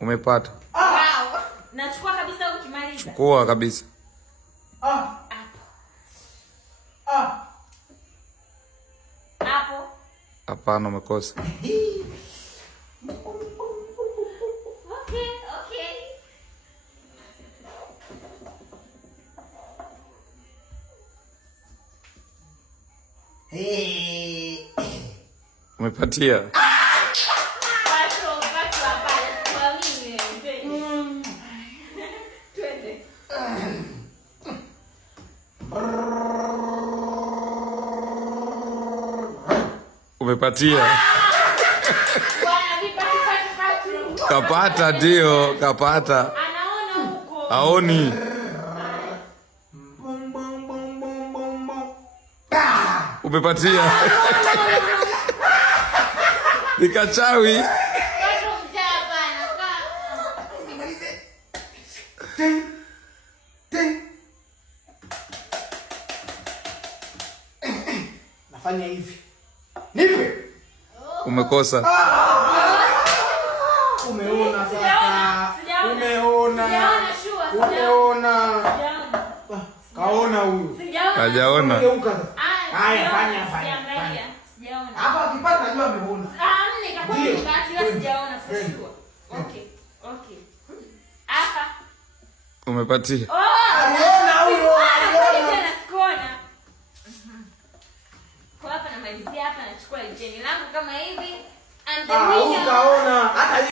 Umepata. Wow. Nachukua kabisa ukimaliza. Chukua kabisa. Hapo. Hapana, umekosa. Okay. Umepatia. Umepatia. Kapata ndio, kapata. Anaona huko. Aoni. Umepatia. Nikachawi. Nafanya hivi. Nipe. Umekosa. Umeona sasa. Umeona. Kaona huyu. Hajaona. Haya, fanya. Sijaona. Hapa akipata najua ameona. Nitakuwa nimebaki ila sijaona for sure. Okay. Hapa. Umepatia. Aliona huyo. Kwa hapa namalizia hapa, nachukua jeni langu kama hivi. And the winner. Ukaona hata